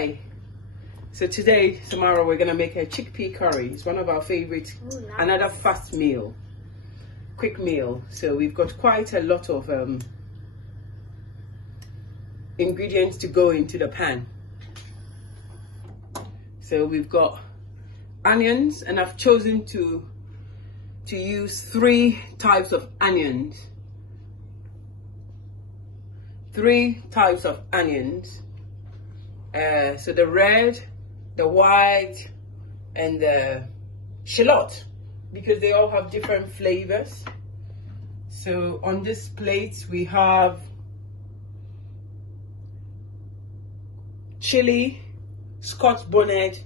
Hi. So today, Samara, we're gonna make a chickpea curry. It's one of our favorite. Ooh, nice. Another fast meal, quick meal. So we've got quite a lot of ingredients to go into the pan. So we've got onions, and I've chosen to use 3 types of onions. 3 types of onions. So the red, the white, and the shallot, because they all have different flavors. So on this plate we have chili, Scotch bonnet,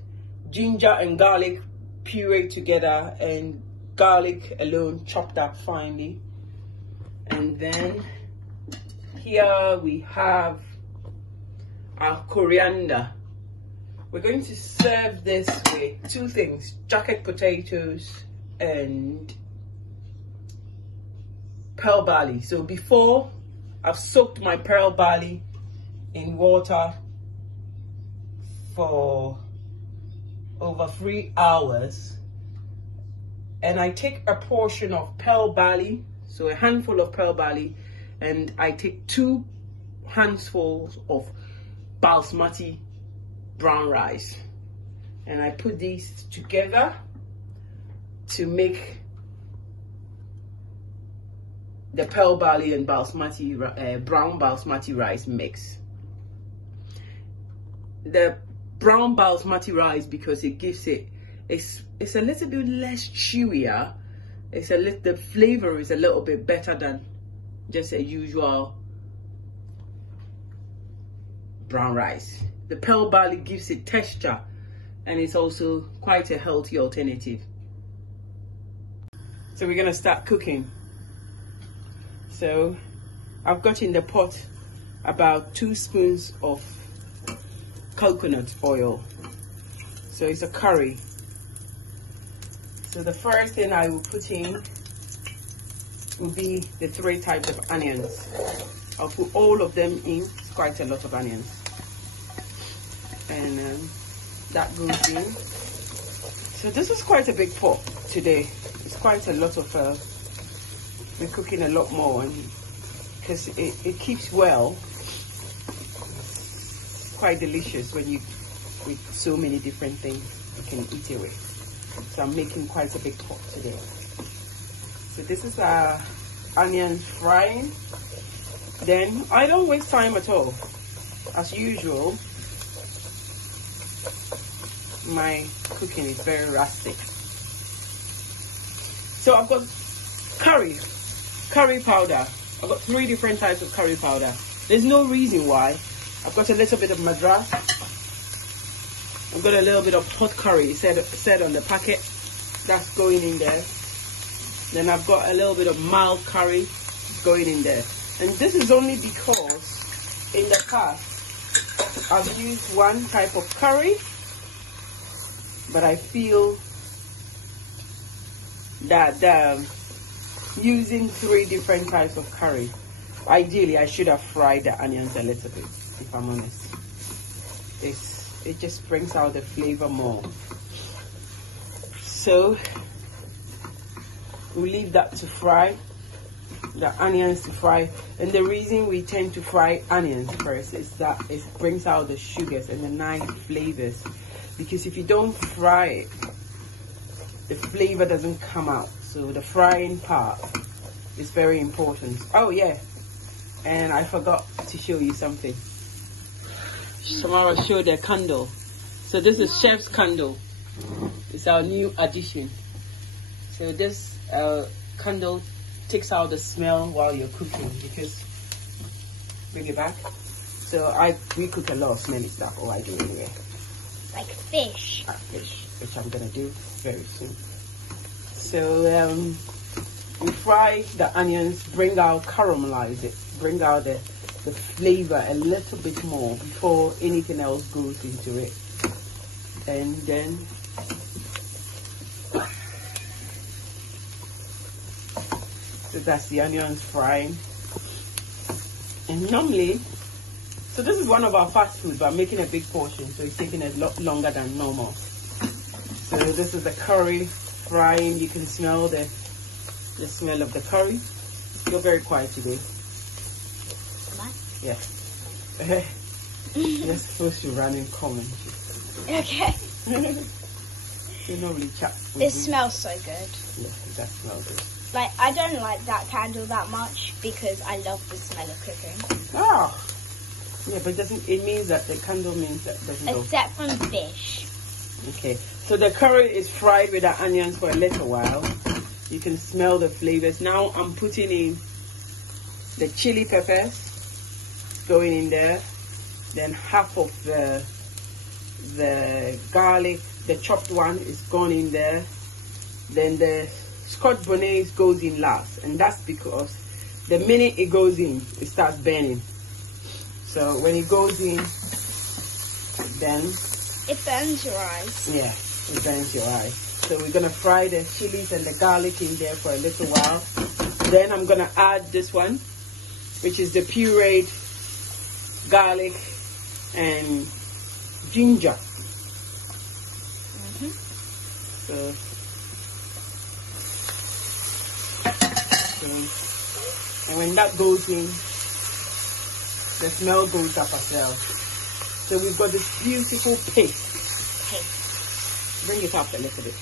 ginger and garlic puree together, and garlic alone chopped up finely. And then here we have our coriander. We're going to serve this with 2 things: jacket potatoes and pearl barley. So before, I've soaked my pearl barley in water for over 3 hours, and I take a portion of pearl barley, so a handful of pearl barley, and I take 2 handfuls of basmati brown rice, and I put these together to make the pearl barley and basmati brown basmati rice mix. The brown basmati rice, because it gives it's a little bit less chewier. The flavor is a little bit better than just a usual brown rice. The pearl barley gives it texture, and it's also quite a healthy alternative. So we're gonna start cooking. So I've got in the pot about 2 spoons of coconut oil. So it's a curry. So the first thing I will put in will be the 3 types of onions. I'll put all of them in. It's quite a lot of onions. And that goes in. So this is quite a big pot today. It's quite a lot of we're cooking a lot more, and because it keeps well. It's quite delicious when you with so many different things you can eat it with. So I'm making quite a big pot today. So this is our onions frying. Then I don't waste time at all. As usual, my cooking is very rustic. So I've got curry powder. I've got 3 different types of curry powder. There's no reason why. I've got a little bit of madras. I've got a little bit of hot curry, said on the packet. That's going in there. Then I've got a little bit of mild curry going in there. And this is only because in the past I've used 1 type of curry, but I feel that using 3 different types of curry, ideally I should have fried the onions a little bit, if I'm honest. It just brings out the flavor more. So we'll leave that to fry, the onions to fry. And the reason we tend to fry onions first is that it brings out the sugars and the nice flavors. Because if you don't fry it, the flavor doesn't come out. So the frying part is very important. Oh yeah, and I forgot to show you something. Samara showed a candle. So this is chef's candle. It's our new addition. So this candle takes out the smell while you're cooking, because bring it back. So we cook a lot of smelly stuff, or I do anyway. Like fish. Fish, which I'm gonna do very soon. So we fry the onions, caramelize it, bring out the flavor a little bit more before anything else goes into it. And then so that's the onions frying. And normally So this is one of our fast foods, but I'm making a big portion, so it's taking a lot longer than normal. So this is the curry frying. You can smell the smell of the curry. You're very quiet today. Am I? Yeah. You're supposed to run and comment. Okay. You normally chat with It me. smells so good. Yeah, that smells good. Like, I don't like that candle that much because I love the smell of cooking. Ah. Yeah, but it means that the candle means that doesn't go. Except from fish. Okay, so the curry is fried with the onions for a little while. You can smell the flavors. Now I'm putting in the chili peppers, going in there. Then half of the garlic, the chopped one, is gone in there. Then the Scotch bonnet goes in last, and that's because the minute it goes in, it starts burning. So when it goes in, then it burns your eyes. Yeah, it burns your eyes. So we're gonna fry the chilies and the garlic in there for a little while. Then I'm gonna add this one, which is the pureed garlic and ginger. And when that goes in, the smell goes up as well. So we've got this beautiful paste. Bring it up a little bit.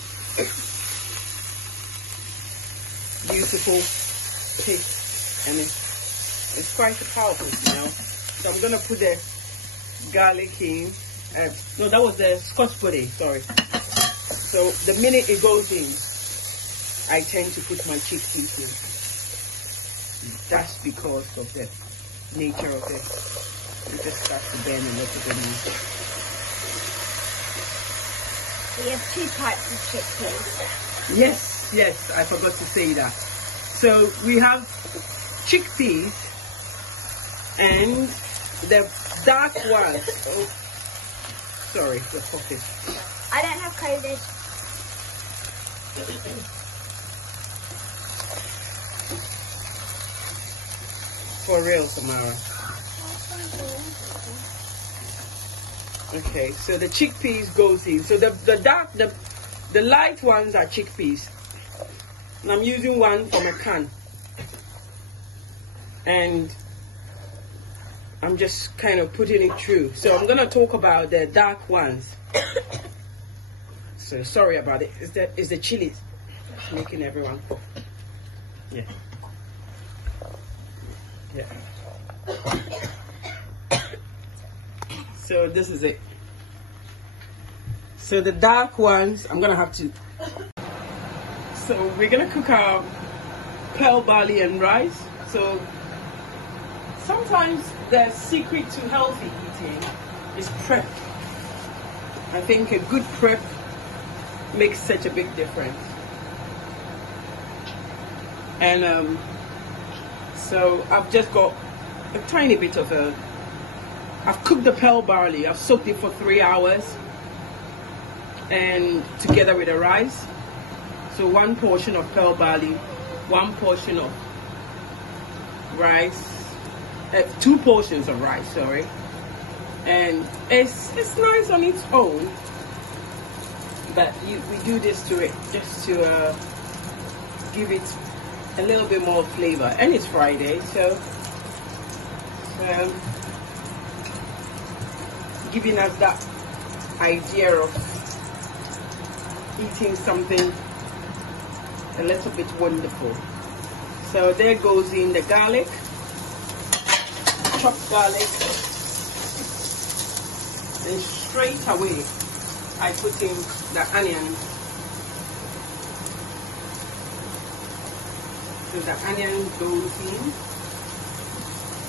Beautiful paste, and it's quite a powerful smell. So I'm gonna put the garlic in. No, that was the Scotch bonnet. Sorry. So the minute it goes in, I tend to put my chickpeas in. That's because of the nature of it. It just starts to burn a little bit more. We have two types of chickpeas. Yes, I forgot to say that. So we have chickpeas and the dark ones. Oh, sorry, the pocket. I don't have COVID. For real, Samara. Okay, so the chickpeas goes in. So the light ones are chickpeas. And I'm using one from a can. And I'm just kind of putting it through. So I'm gonna talk about the dark ones. So sorry about it. It's the chilies making everyone cough. Yeah. Yeah. So this is it. So the dark ones, I'm gonna have to. So we're gonna cook our pearl barley and rice. So sometimes the secret to healthy eating is prep. I think a good prep makes such a big difference. And so I've just got a tiny bit of I've cooked the pearl barley. I've soaked it for 3 hours, and together with the rice. So 1 portion of pearl barley, 1 portion of rice, 2 portions of rice, sorry. And it's nice on its own, but we do this to it just to give it a little bit more flavor. And it's Friday, so giving us that idea of eating something a little bit wonderful. So there goes in the garlic, chopped garlic, and straight away I put in the onions. So the onion goes in.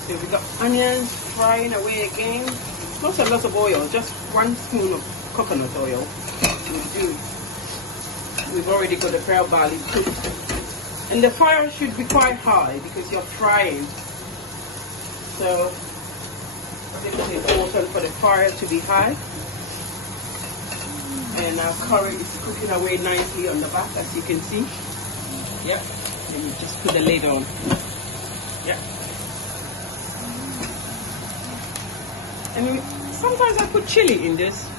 So we got onions frying away again. Not a lot of oil, just 1 spoon of coconut oil will do. We've already got the pearl barley cooked. And the fire should be quite high because you're frying. So it's important for the fire to be high. And our curry is cooking away nicely on the back, as you can see. Yep. Let me just put the lid on. Yep. And sometimes I put chili in this,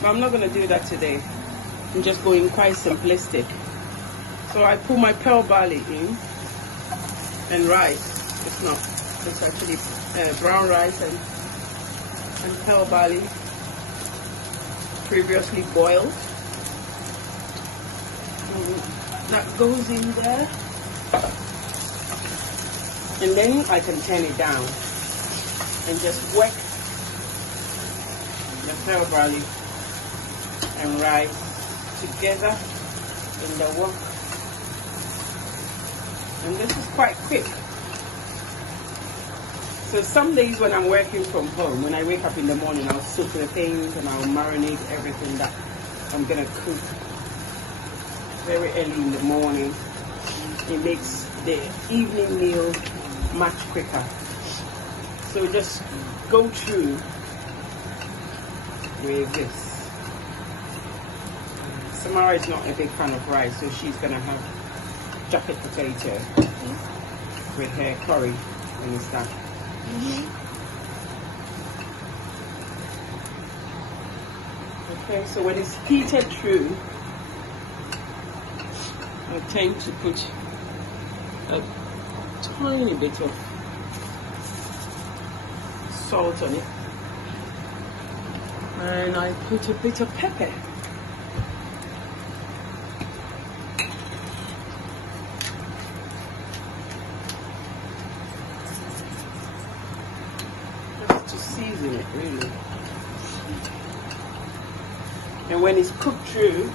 but I'm not going to do that today. I'm just going quite simplistic. So I put my pearl barley in and rice. It's actually brown rice and pearl barley previously boiled. That goes in there. And then I can turn it down and just work the pearl barley and rice together in the wok. And this is quite quick. So some days when I'm working from home, when I wake up in the morning, I'll soak the things and I'll marinate everything that I'm gonna cook very early in the morning. It makes the evening meal much quicker. So just go through with this. Samara is not a big fan of rice, so she's gonna have jacket potato with her curry and stuff. Okay, so when it's heated through, I tend to put a tiny bit of salt on it, and I put a bit of pepper. Just to season it, really. And when it's cooked through,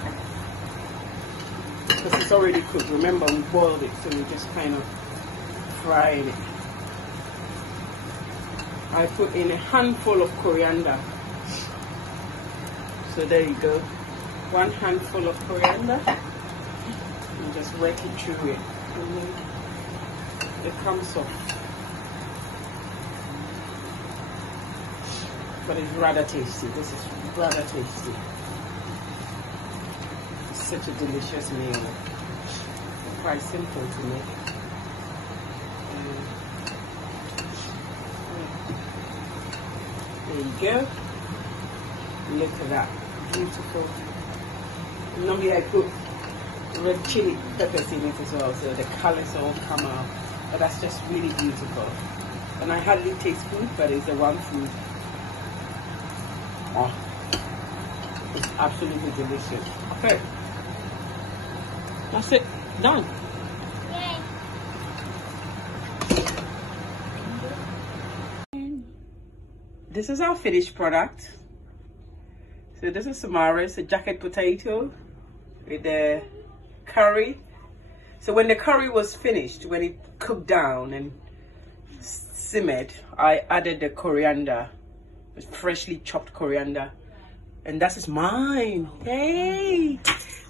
because it's already cooked, remember we boiled it, so we're just kind of frying it. I put in a handful of coriander. So there you go. 1 handful of coriander. And just work it through it. And then it comes soft. But it's rather tasty. This is rather tasty. Such a delicious meal. Quite simple to make. There you go. Look at that. Beautiful. Normally I put red chili peppers in it as well, so the colors all come out. But that's just really beautiful. And I hardly taste food, but it's the one food. Oh, it's absolutely delicious. Okay. That's it. Done. Yay. This is our finished product. So this is Samara. It's a jacket potato with the curry. So when the curry was finished, when it cooked down and simmered, I added the coriander, freshly chopped coriander, and that is mine. Hey!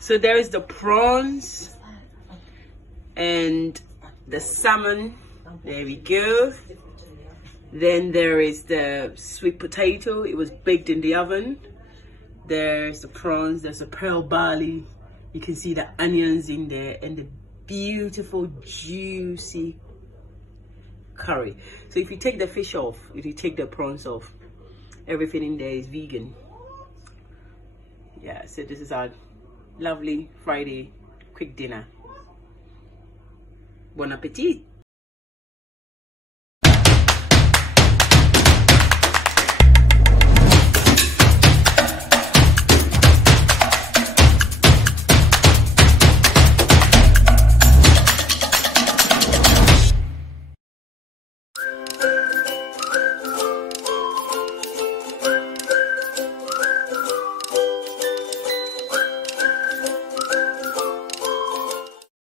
So there is the prawns and the salmon. There we go. Then there is the sweet potato. It was baked in the oven. There's the prawns. There's the pearl barley. You can see the onions in there and the beautiful juicy curry. So if you take the fish off, if you take the prawns off, everything in there is vegan. Yeah, so this is our lovely Friday quick dinner. Bon appetit.